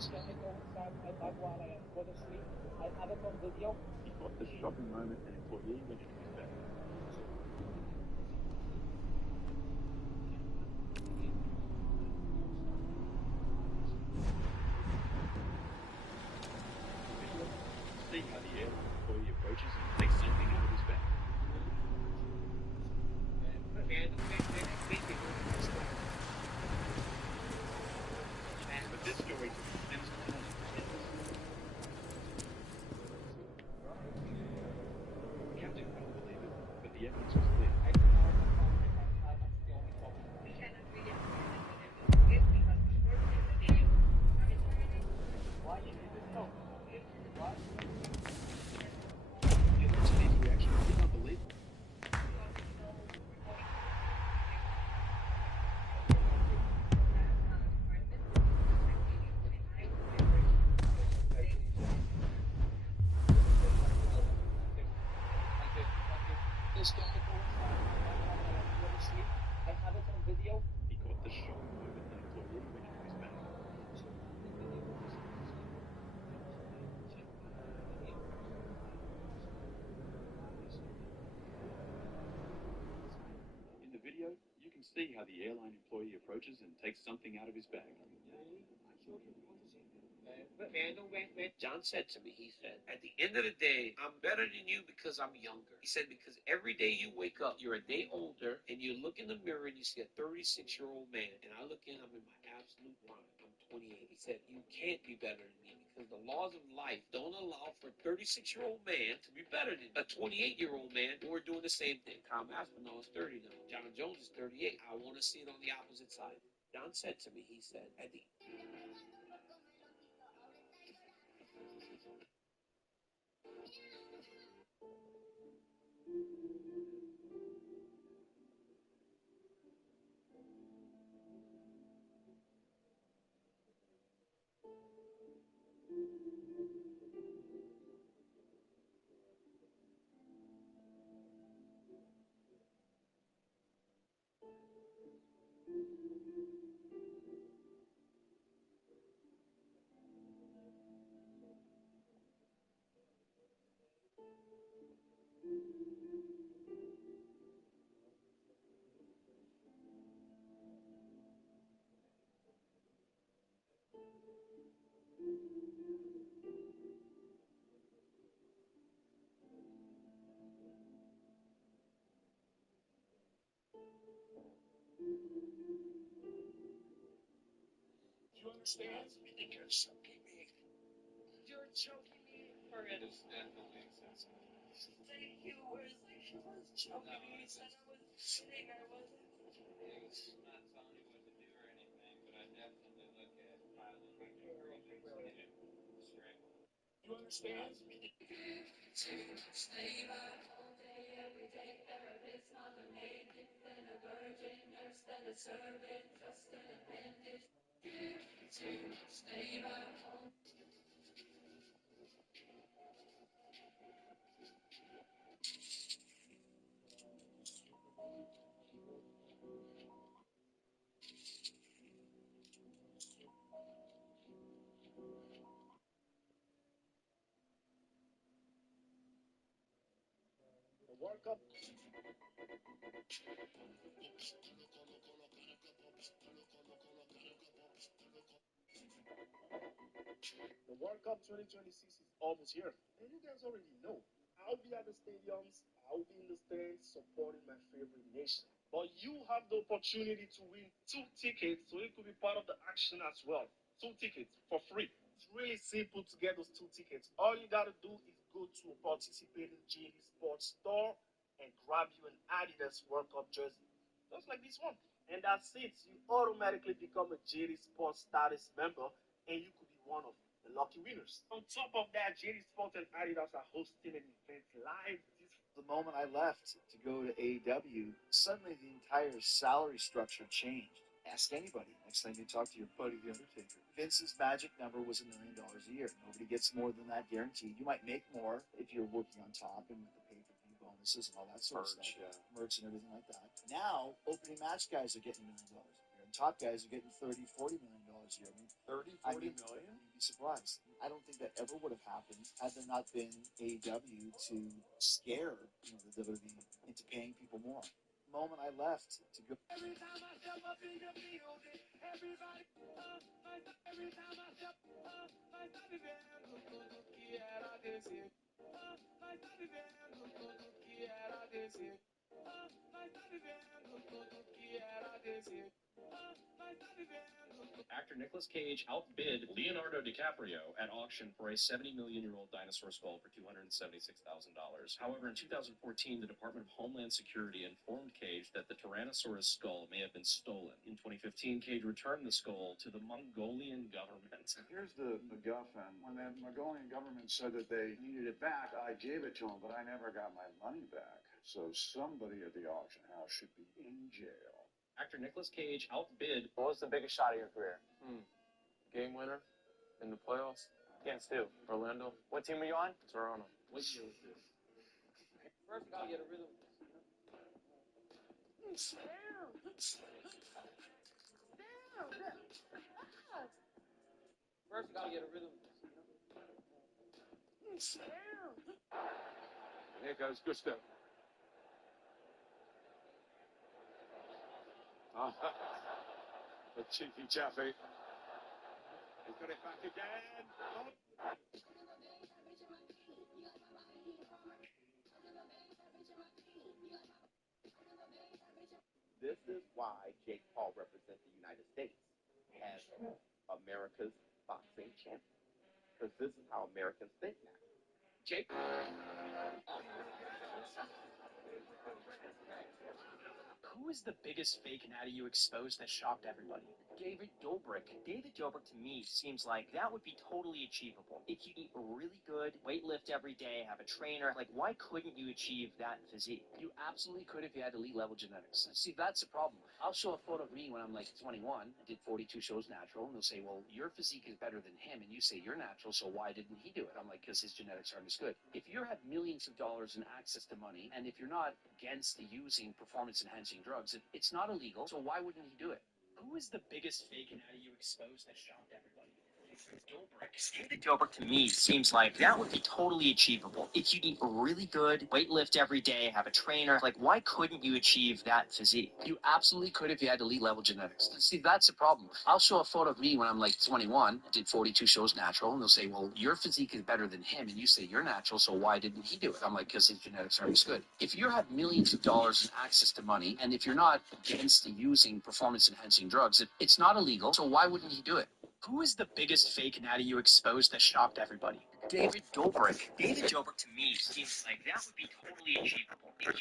Can I go inside my bag while I go to sleep? I have it on video. He got the shopping moment and employee went into his bag. See how the airline employee approaches and takes something out of his bag. But this story stems from Captain couldn't believe it, but the evidence was clear. The attorney's reaction was unbelievable. Can I go inside while I go to sleep? I have it on video. He caught the shocking moment and employee went into his bag. In the video, you can see how the airline employee approaches and takes something out of his bag. John said to me, he said, at the end of the day, I'm better than you because I'm younger. He said, because every day you wake up, you're a day older, and you look in the mirror and you see a 36-year-old man, and I look in, I'm in my absolute prime. I'm 28. He said, you can't be better than me because the laws of life don't allow for a 36-year-old man to be better than a 28-year-old man who are doing the same thing. Tom Aspinall is 30 now. John Jones is 38. I want to see it on the opposite side. John said to me, he said, at the You understand? I think you're choking me. You're choking me. Forget it. Definitely excessive. Thank you. Where's like he was choking me? He said I was shitting. I wasn't. It's not telling you what to do or anything, but I definitely look at filing like a grievance and get it straight. You understand? The World Cup. The World Cup 2026 is almost here, and you guys already know. I'll be at the stadiums, I'll be in the stands supporting my favorite nation. But you have the opportunity to win 2 tickets, so you could be part of the action as well. 2 tickets for free. It's really simple to get those 2 tickets. All you gotta do is go to a participating JD Sports store and grab you an Adidas World Cup jersey, just like this one. And that's it. You automatically become a JD Sports status member, and you could be one of the lucky winners. On top of that, JD Sports and Adidas are hosting an event live this. The moment I left to go to AEW, suddenly the entire salary structure changed. Ask anybody next time you talk to your buddy, The Undertaker. Vince's magic number was $1 million a year. Nobody gets more than that guaranteed. You might make more if you're working on top and with the pay-per-view bonuses and all that sort of stuff. Merch and everything like that. Now, opening match guys are getting $1 million a year. And top guys are getting $30, $40 million a year. I mean, 30, 40 million? you'd be surprised. I don't think that ever would have happened had there not been AEW to scare the WWE into paying people more. The moment I left to go. Every time I step up in the building, everybody, every time I step up, Actor Nicolas Cage outbid Leonardo DiCaprio at auction for a 70-million-year-old dinosaur skull for $276,000. However, in 2014, the Department of Homeland Security informed Cage that the Tyrannosaurus skull may have been stolen. In 2015, Cage returned the skull to the Mongolian government. Here's the MacGuffin. When the Mongolian government said that they needed it back, I gave it to them, but I never got my money back. So somebody at the auction house should be in jail. Actor Nicolas Cage outbid. What was the biggest shot of your career? Game winner in the playoffs. Against who? Orlando. What team were you on? Toronto. What year was this? First, you gotta get a rhythm. First, you gotta get a rhythm. Here goes Gustav. The cheeky chappy. He's got it back again. Oh. This is why Jake Paul represents the United States as America's boxing champion. Because this is how Americans think now. Jake. Who is the biggest fake natty you exposed that shocked everybody? David Dobrik. David Dobrik to me seems like that would be totally achievable. If you eat really good, weight lift every day, have a trainer, like why couldn't you achieve that physique? You absolutely could if you had elite level genetics. See, that's the problem. I'll show a photo of me when I'm like 21. I did 42 shows natural, and they'll say, well, your physique is better than him, and you say you're natural, so why didn't he do it? I'm like, because his genetics aren't as good. If you have millions of dollars in access to money, and if you're not against using performance-enhancing drugs, it's not illegal, so why wouldn't he do it? Who is the biggest fake natty you exposed that shocked everybody? David Dobrik to me seems like that would be totally achievable. If you eat really good, weight lift every day, have a trainer, like why couldn't you achieve that physique? You absolutely could if you had elite level genetics. See, that's the problem. I'll show a photo of me when I'm like 21. I did 42 shows natural, and they'll say, well, your physique is better than him, and you say you're natural, so why didn't he do it? I'm like, because his genetics aren't as good. If you have millions of dollars in access to money, and if you're not against using performance-enhancing drugs, it's not illegal, so why wouldn't he do it? Who is the biggest fake natty you exposed that shocked everybody? David Dobrik. David Dobrik to me seems like that would be totally achievable. If you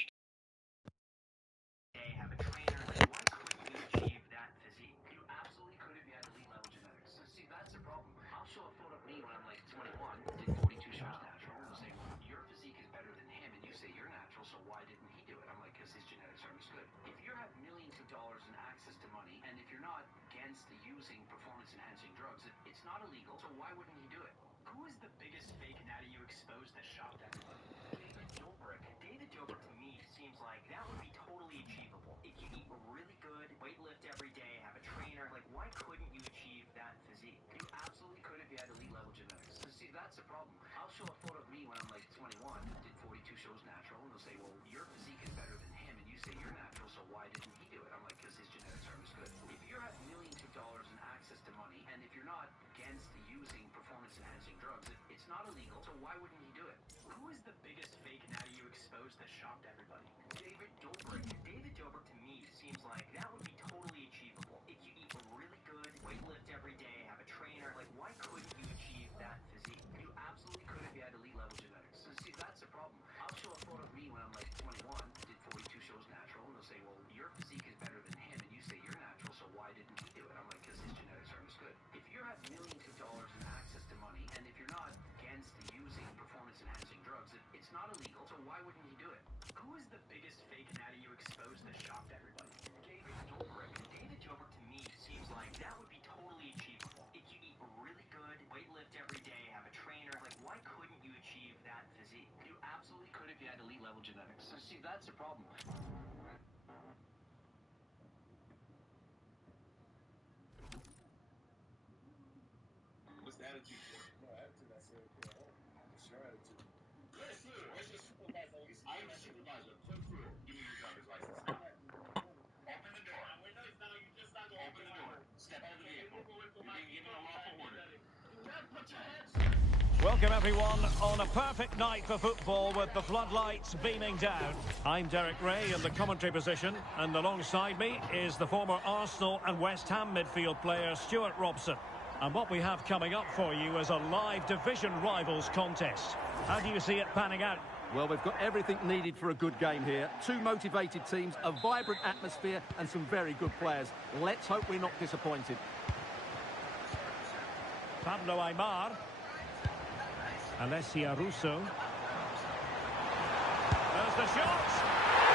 have a trainer, like why couldn't you achieve that physique? You absolutely could if you had elite level genetics. See, that's the problem. I'll show a photo of me when I'm like 21, did 42 shows natural, and they'll say, well, your physique is better than him, and you say you're natural, so why didn't he do it? I'm like, because his genetics aren't as good. If you have millions of dollars in access to money, and if you're not against using performance-enhancing drugs, it's not illegal, so why wouldn't he do it? Who is the biggest fake natty you exposed that shocked everybody? David Dobrik. David Dobrik to me seems like that would be totally achievable. If you eat really good, weight lift every day, have a trainer, like why couldn't you achieve that physique? You absolutely could if you had elite level genetics. See, that's the problem. I'll show a photo of me when I'm like 21, did 42 shows natural, and they'll say, well, your physique is better than him, and you say you're natural, so why didn't he do it? I'm like, because his genetics aren't as good. If you have millions of dollars in access to money, and if you're not against using performance-enhancing drugs, it's not illegal, so why wouldn't he do it? Who is the biggest fake natty you exposed that shocked everybody? David Dobrik. David Dobrik to me seems like that would be totally achievable. If you eat really good, weight lift every day, have a trainer, like why couldn't you achieve that physique? You absolutely could if you had elite level genetics. See, that's the problem. I'll show a photo of me when I'm like 21, did 42 shows natural, and they'll say, well, your physique is better than him, and you say you're natural, so why didn't he do it? I'm like, because his genetics aren't as good. If you have millions of dollars in access to money, and if you're not against using performance-enhancing drugs, it's not illegal, so why wouldn't he do it? Who is the biggest fake natty you exposed that shocked everybody? David Dobrik. David Dobrik to me seems like that would be totally achievable. If you eat really good, weight lift every day, have a trainer, like why couldn't you achieve that physique? You absolutely could if you had elite level genetics. See, that's the problem. Welcome everyone on a perfect night for football with the floodlights beaming down. I'm Derek Ray in the commentary position, and alongside me is the former Arsenal and West Ham midfield player Stuart Robson. And what we have coming up for you is a live division rivals contest. How do you see it panning out? Well, we've got everything needed for a good game here. Two motivated teams, a vibrant atmosphere and some very good players. Let's hope we're not disappointed. Pablo Aimar. Alessia Russo. There's the shot.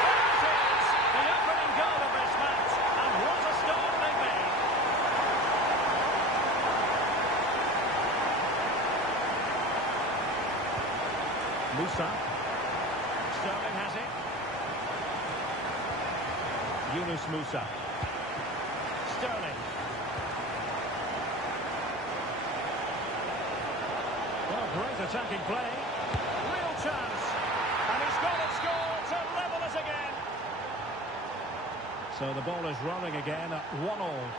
There it is! The opening goal of this match. And what a start they've made. Musa. Sterling has it. Yunus Musa. Sterling. Great attacking play. Real chance. And he's got a score to level it again. So the ball is rolling again at 1-1.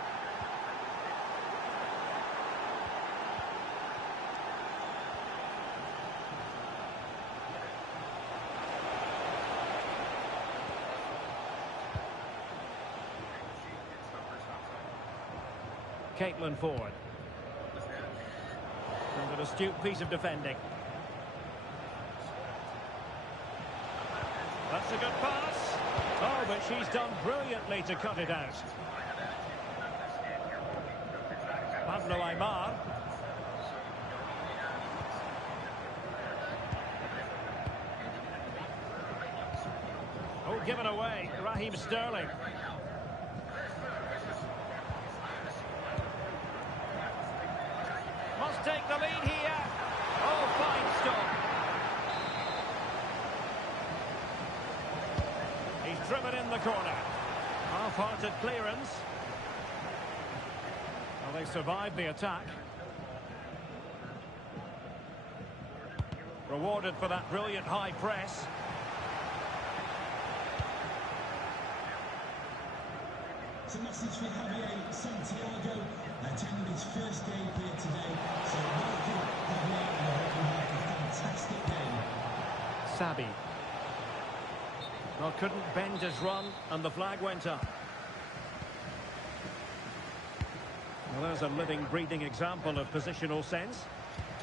Caitlin Ford. And an astute piece of defending. That's a good pass. Oh, but she's done brilliantly to cut it out. Pablo Aimar. Oh, given away. Raheem Sterling. Must take the lead here. Oh, fine stop. He's driven in the corner. Half-hearted clearance. Well, they survived the attack. Rewarded for that brilliant high press. It's a message for Javier Santiago, attending his first game here today. So welcome, Javier, and I hope you have a fantastic game. Sabi. Well, couldn't bend his run, and the flag went up. Well, there's a living, breathing example of positional sense.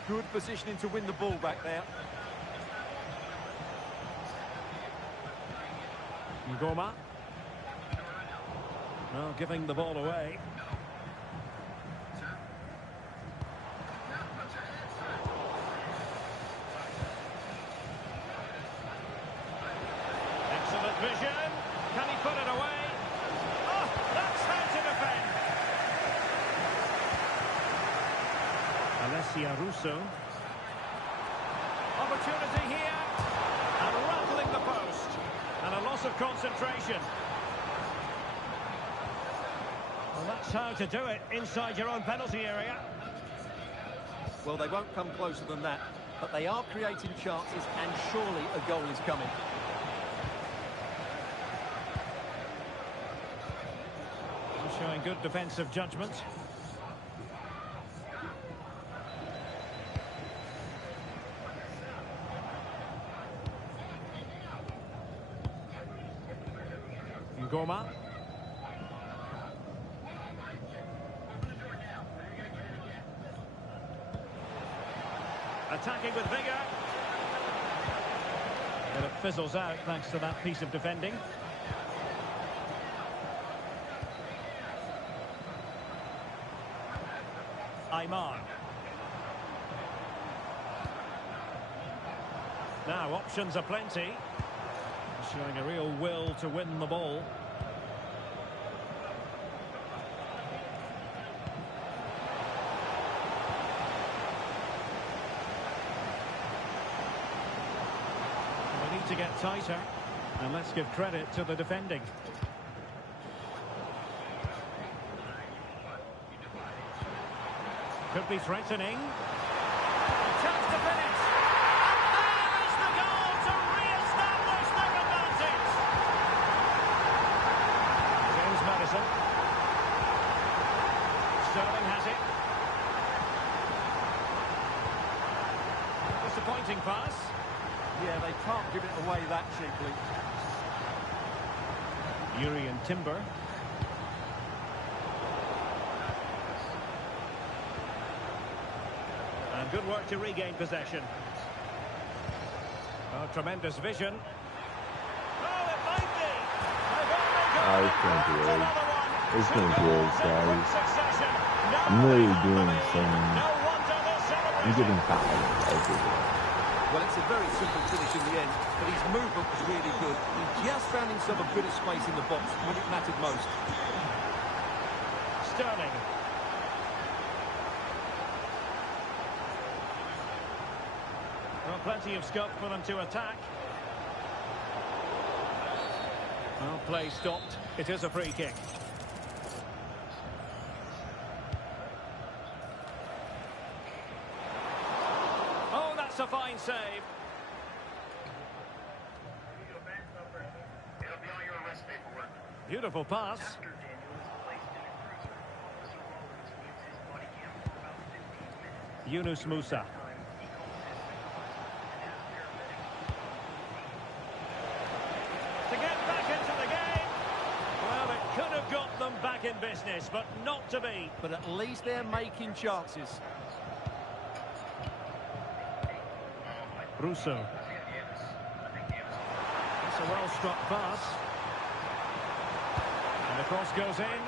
Good positioning to win the ball back there. Ngoma. Well, giving the ball away. Excellent vision. Can he put it away? Oh, that's how to defend. Alessia Russo. Opportunity here. And rattling the post. And a loss of concentration. Well, that's how to do it inside your own penalty area. Well, they won't come closer than that, but they are creating chances, and surely a goal is coming. Showing good defensive judgment. Ngoma. Attacking with vigour. But it fizzles out thanks to that piece of defending. Aimar. Now options are plenty. Showing a real will to win the ball. To get tighter, and let's give credit to the defending. Could be threatening. Chance to finish. pointing pass. Yeah, they can't give it away that cheaply. Yuri and Timber. And good work to regain possession. Oh, tremendous vision. Oh, it might be. It's going to be A's. It's going to be A's, guys. I'm literally doing the same. I'm giving 5 everywhere. Well, it's a very simple finish in the end, but his movement was really good. He just found himself a bit of space in the box when it mattered most. Sterling. Well, plenty of scope for them to attack. Well, play stopped. It is a free kick. Oh, that's a fine save. Beautiful pass. Yunus Musa. To get back into the game. Well, it could have got them back in business, but not to be. But at least they're making chances. Russo. It's a well-struck pass. And the cross goes in.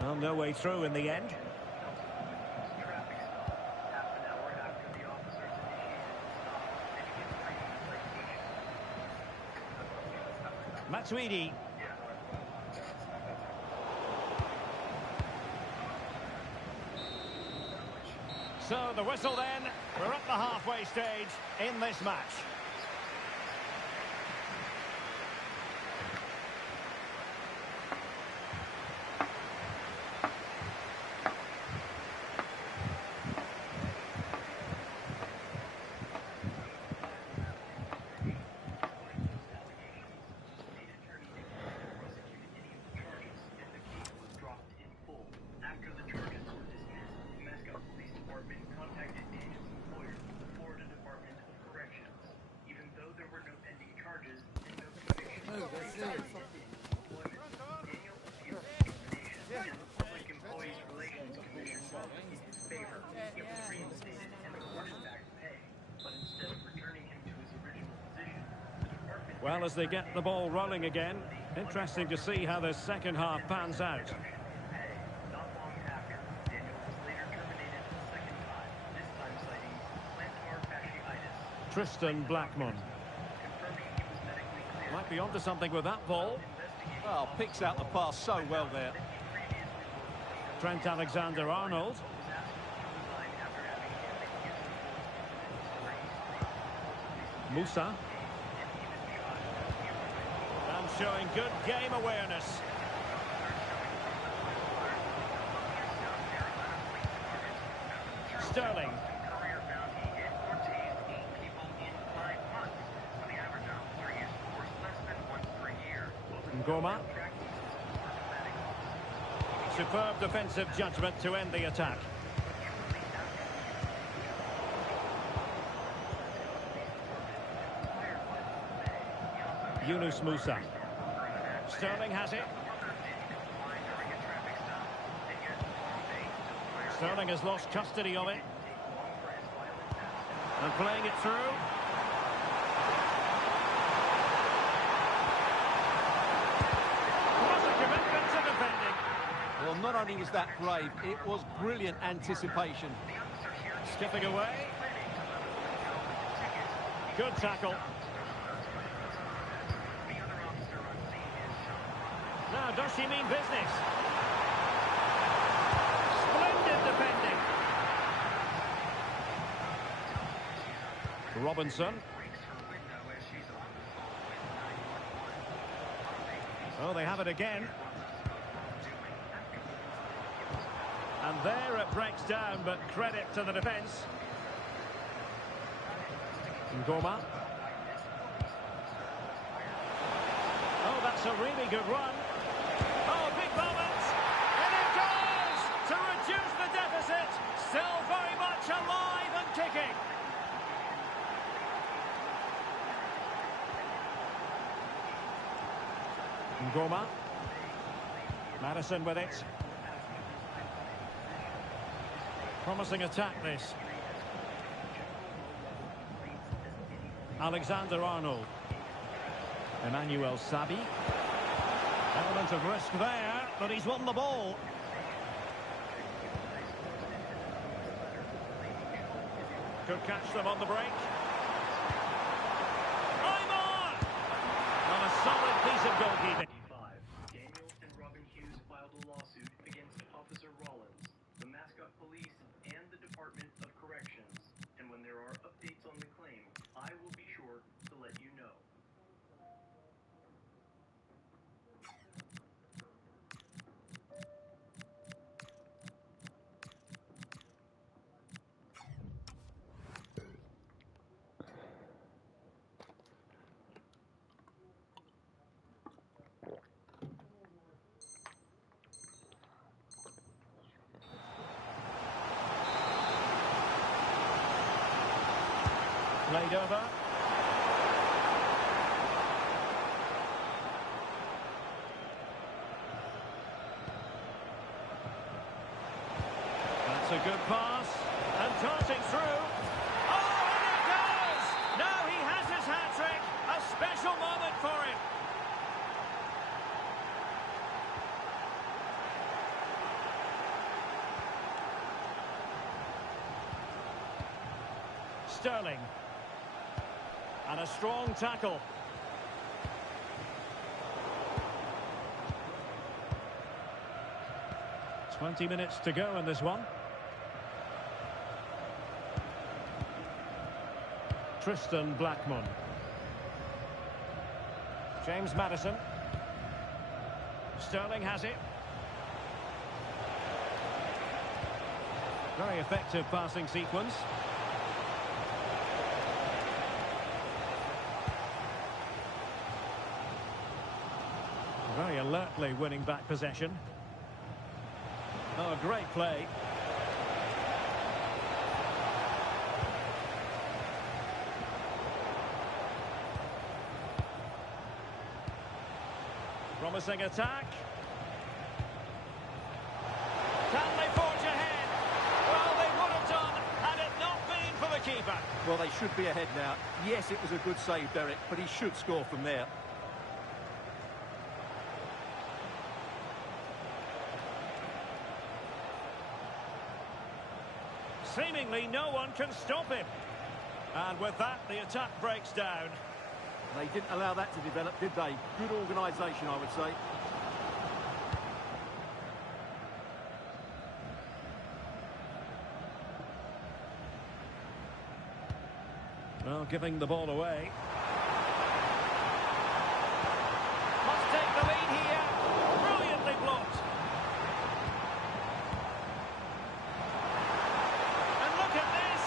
Well, no way through in the end. Matuidi. So the whistle then. We're at the halfway stage in this match. Well, as they get the ball rolling again, interesting to see how the second half pans out. Tristan Blackman. Might be onto something with that ball. Oh, picks out the pass so well there. Trent Alexander-Arnold. Musa. And showing good game awareness. Sterling. Ngoma. Superb defensive judgment to end the attack. Yunus Musa. Sterling has it. Sterling has lost custody of it. And playing it through. What a commitment to defending. Well, not only was that brave, it was brilliant anticipation. Skipping away. Good tackle. Now, does she mean business? Splendid defending. Robinson. Oh, they have it again. And there it breaks down, but credit to the defence. Ngoma. Oh, that's a really good run. Oh, big moment. And it goes to Ngoma. Madison with it. Promising attack this. Alexander-Arnold. Emmanuel Sabi. Element of risk there, but he's won the ball. Could catch them on the break. I'm on! Not a solid piece of goalkeeping. Daniel and Robin Hughes filed a lawsuit against Officer Rollins, the mascot police, and the Department of Corrections. And when there are updates on the claim, I will be sure to let you know. Laid over. That's a good pass. And darting through. Oh, and it goes! Now he has his hat-trick. A special moment for him. Sterling. And a strong tackle. "20 minutes to go in this one. Tristan Blackman. James Maddison. Sterling has it. Very effective passing sequence. Very alertly winning back possession. Oh, a great play. Promising attack. Can they forge ahead? Well, they would have done had it not been for the keeper. Well, they should be ahead now. Yes, it was a good save, Derek, but he should score from there. Seemingly no one can stop him. And with that, the attack breaks down. They didn't allow that to develop, did they? Good organisation, I would say. Well, giving the ball away. Must take the lead here. Brilliantly blocked. And look at this.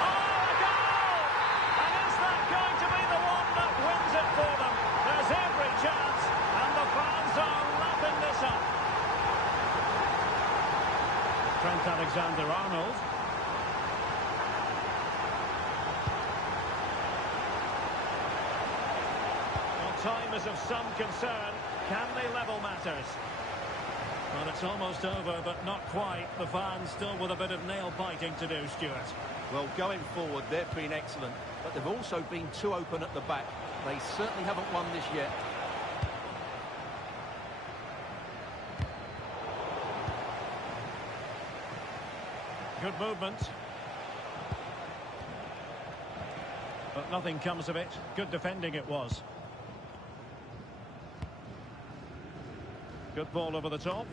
Oh, a goal! And is that going to be the one that wins it for them? There's every chance, and the fans are lapping this up. Trent Alexander-Arnold. Time is of some concern. Can they level matters? Well, it's almost over, but not quite. The fans still with a bit of nail-biting to do, Stuart. Well, going forward, they've been excellent, but they've also been too open at the back. They certainly haven't won this yet. Good movement. But nothing comes of it. Good defending it was. Good ball over the top.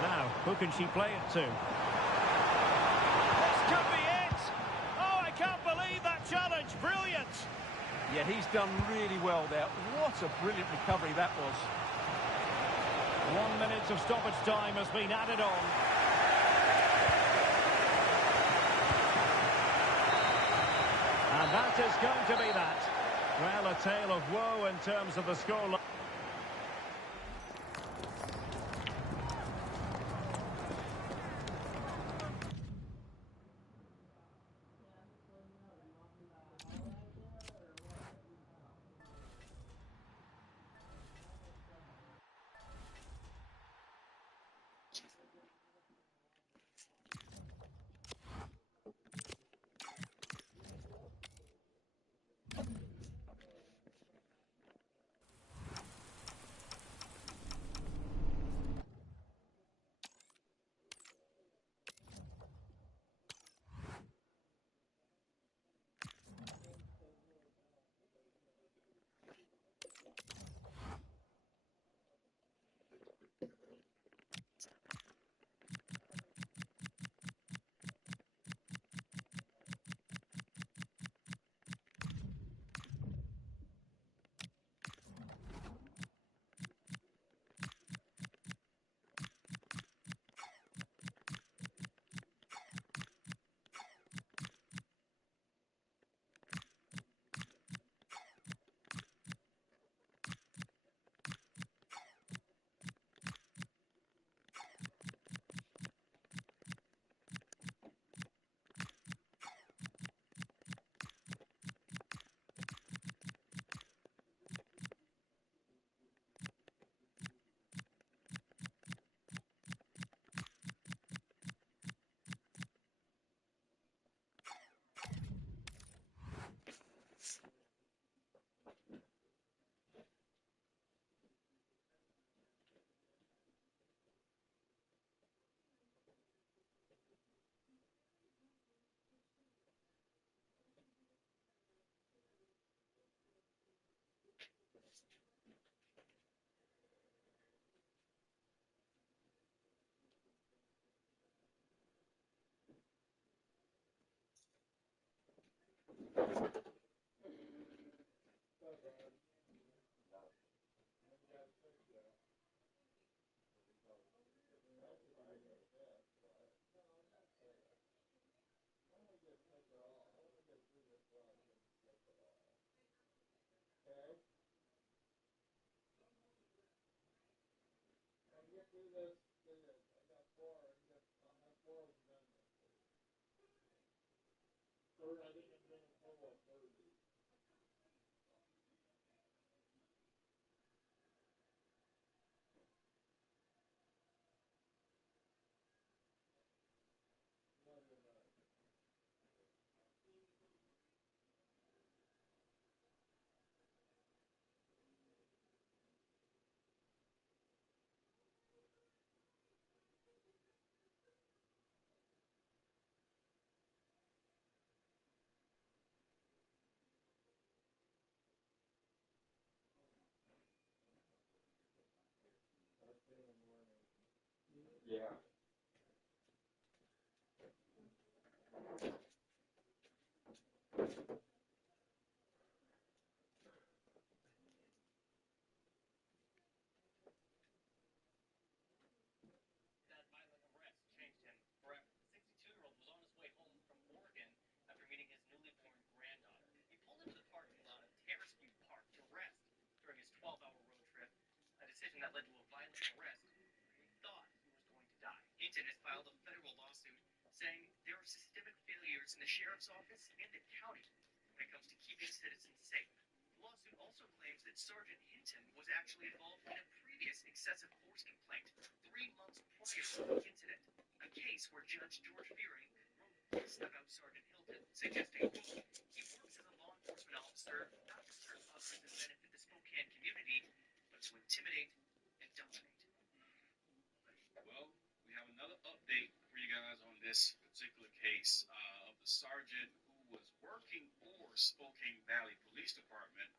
Now, who can she play it to? This could be it! Oh, I can't believe that challenge. Brilliant! Yeah, he's done really well there. What a brilliant recovery that was. 1 minute of stoppage time has been added on. And that is going to be that. Well, a tale of woe in terms of the scoreline. Yeah. That violent arrest changed him forever. The 62-year-old was on his way home from Oregon after meeting his newly born granddaughter. He pulled into the parking lot of Terrace-View Park to rest during his 12-hour road trip, a decision that led to a violent arrest where he thought he was going to die. Hinton has filed a federal lawsuit saying there are systemic failures in the sheriff's office and the county when it comes to keeping citizens safe. The lawsuit also claims that Sergeant Hinton was actually involved in a previous excessive force complaint 3 months prior to the incident, a case where Judge George Fearing wrote this about Sergeant Hilton, suggesting, quote, he works as a law enforcement officer not to serve others and benefit the Spokane community, but to intimidate and dominate. Well, we have another update for you guys on this particular case of the sergeant who was working for Spokane Valley Police Department,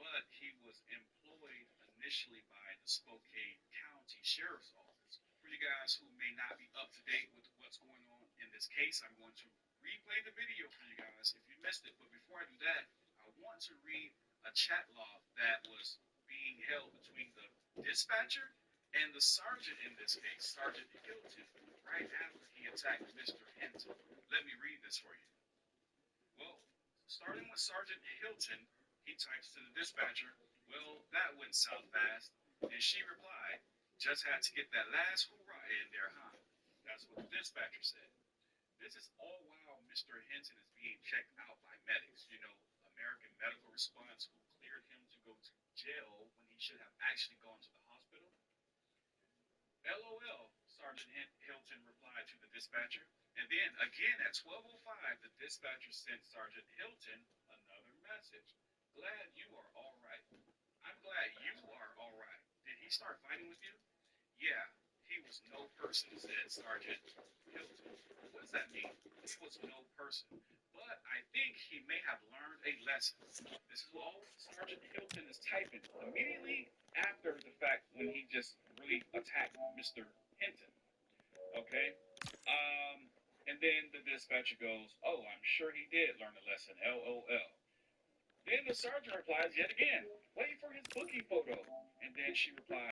but he was employed initially by the Spokane County Sheriff's Office. For you guys who may not be up to date with what's going on in this case, I'm going to replay the video for you guys if you missed it. But before I do that, I want to read a chat log that was being held between the dispatcher and the sergeant in this case, Sergeant Hilton, right after he attacked Mr. Hinton. Let me read this for you. Well, starting with Sergeant Hilton, he types to the dispatcher, well, that went south fast. And she replied, just had to get that last hoorah in there, huh? That's what the dispatcher said. This is all while Mr. Hinton is being checked out by medics. You know, American Medical Response, who cleared him to go to jail when he should have actually gone to the hospital. LOL, Sergeant Hilton replied to the dispatcher. And then again at 12:05, the dispatcher sent Sergeant Hilton another message. Glad you are all right. I'm glad you are all right. Did he start fighting with you? Yeah, he was no person, said Sergeant Hilton. What does that mean? He was no person. But I think he may have learned a lesson. This is all Sergeant Hilton is typing immediately after the fact when he just really attacked Mr. Hinton. Okay? And then the dispatcher goes, oh, I'm sure he did learn a lesson, LOL. Then the sergeant replies yet again, waiting for his booking photo. And then she replies,